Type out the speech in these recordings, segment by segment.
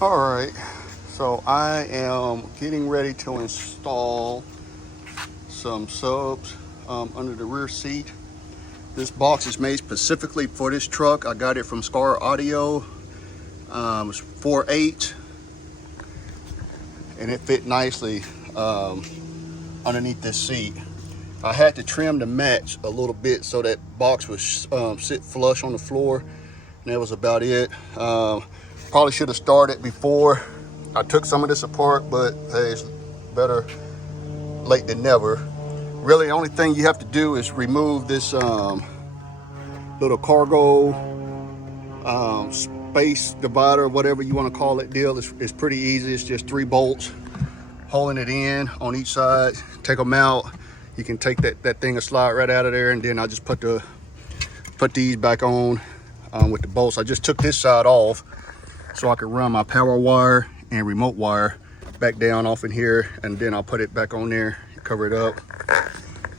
All right, so I am getting ready to install some subs under the rear seat. This box is made specifically for this truck. I got it from Skar Audio. It's 4/8, and it fit nicely underneath this seat. I had to trim the match a little bit so that box would sit flush on the floor, and that was about it. Probably should have started before I took some of this apart, but hey, it's better late than never. Really, the only thing you have to do is remove this little cargo space divider, whatever you want to call it deal. It's pretty easy. It's just 3 bolts holding it in on each side. Take them out. You can take that thing and slide right out of there, and then I just put these back on with the bolts. I just took this side off so I could run my power wire and remote wire back down off in here, and then I'll put it back on there, cover it up,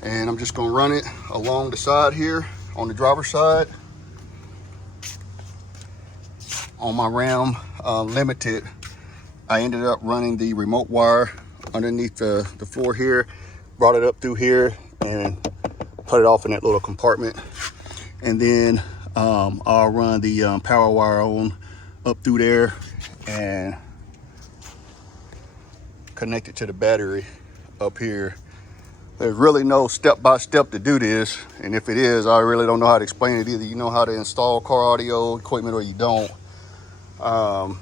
and I'm just gonna run it along the side here on the driver's side. On my Ram Limited, I ended up running the remote wire underneath the floor here, brought it up through here and put it off in that little compartment, and then I'll run the power wire on up through there and connect it to the battery up here. There's really no step-by-step to do this, and if it is, I really don't know how to explain it. Either you know how to install car audio equipment or you don't. I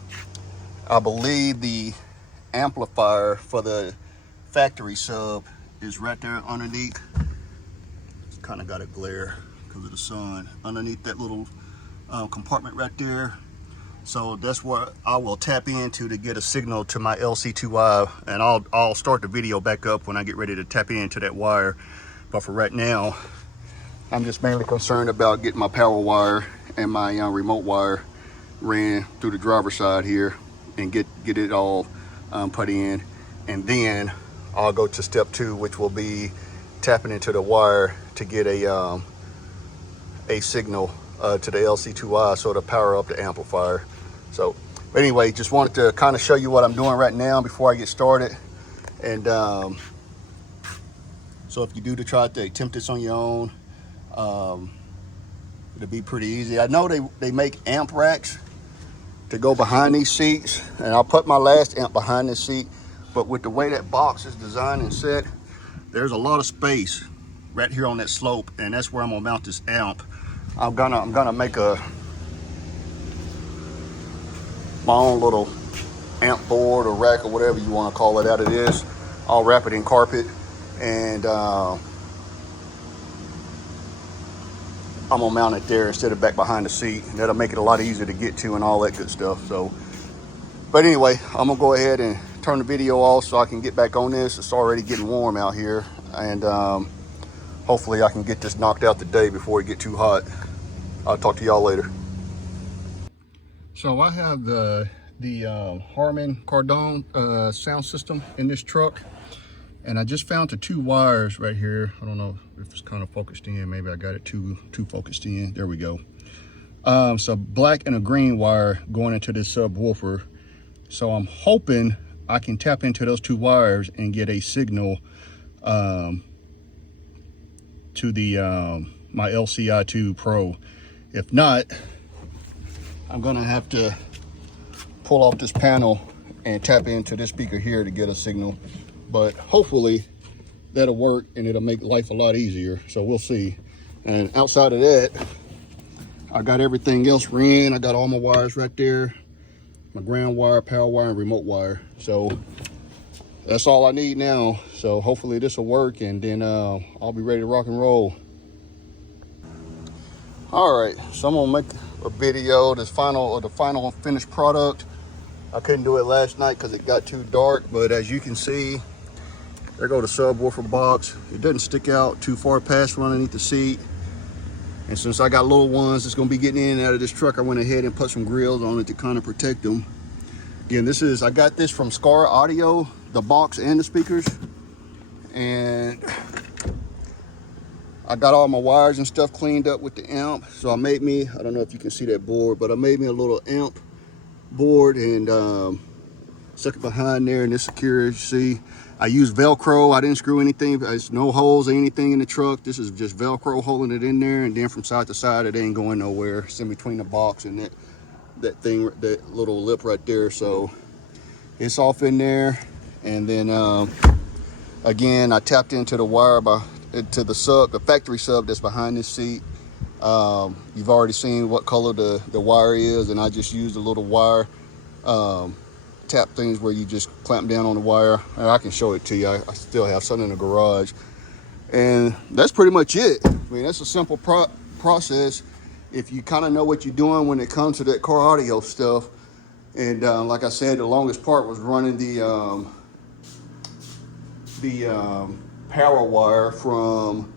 believe the amplifier for the factory sub is right there underneath. It's kind of got a glare because of the sun. Underneath that little compartment right there. So that's what I will tap into to get a signal to my LC2I, and I'll start the video back up when I get ready to tap into that wire. But for right now, I'm just mainly concerned about getting my power wire and my remote wire ran through the driver's side here and get it all put in, and then I'll go to step 2, which will be tapping into the wire to get a signal to the LC2I, so to power up the amplifier. So anyway, just wanted to kind of show you what I'm doing right now before I get started. And so if you do try to attempt this on your own, it'll be pretty easy. I know they make amp racks to go behind these seats, and I'll put my last amp behind this seat, but with the way that box is designed and set, there's a lot of space right here on that slope, and that's where I'm gonna mount this amp. I'm gonna make my own little amp board or rack or whatever you want to call it out of this. I'll wrap it in carpet, and I'm gonna mount it there instead of back behind the seat. That'll make it a lot easier to get to and all that good stuff. So, but anyway, I'm gonna go ahead and turn the video off so I can get back on this. It's already getting warm out here, and hopefully I can get this knocked out today before it get too hot. I'll talk to y'all later. So I have the Harman Kardon sound system in this truck, and I just found the 2 wires right here. I don't know if it's kind of focused in. Maybe I got it too focused in. There we go. So black and a green wire going into this subwoofer. So I'm hoping I can tap into those 2 wires and get a signal to the my LCI2 Pro. If not, I'm gonna have to pull off this panel and tap into this speaker here to get a signal. But hopefully that'll work and it'll make life a lot easier. So we'll see. And outside of that, I got everything else ran. I got all my wires right there. My ground wire, power wire, and remote wire. So that's all I need now. So hopefully this will work, and then I'll be ready to rock and roll. All right, so I'm gonna make a video, the final finished product. I couldn't do it last night because it got too dark, but as you can see, there go the subwoofer box. It doesn't stick out too far past from underneath the seat. And since I got little ones that's gonna be getting in and out of this truck, I went ahead and put some grills on it to kind of protect them. Again, I got this from Skar Audio, the box and the speakers. And I got all my wires and stuff cleaned up with the amp. So I made me, I don't know if you can see that board, but I made me a little amp board and stuck it behind there, and it's secure. As you see, I use Velcro. I didn't screw anything. There's no holes or anything in the truck. This is just Velcro holding it in there, and then from side to side, it ain't going nowhere. It's in between the box and that thing, that little lip right there. So it's off in there. And then again, I tapped into the wire to the sub, the factory sub that's behind this seat. You've already seen what color the wire is, and I just used a little wire tap things where you just clamp down on the wire. And I can show it to you. I still have some in the garage, and that's pretty much it. I mean, that's a simple process if you kind of know what you're doing when it comes to that car audio stuff. And like I said, the longest part was running the power wire from,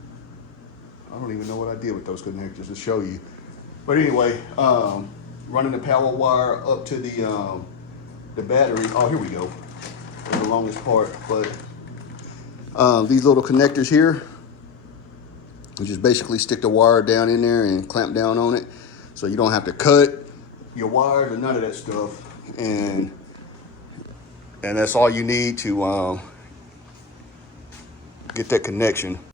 I don't even know what I did with those connectors to show you. But anyway, running the power wire up to the battery. Oh, here we go. That's the longest part. But these little connectors here, you just basically stick the wire down in there and clamp down on it, so you don't have to cut your wires or none of that stuff. And that's all you need to get that connection.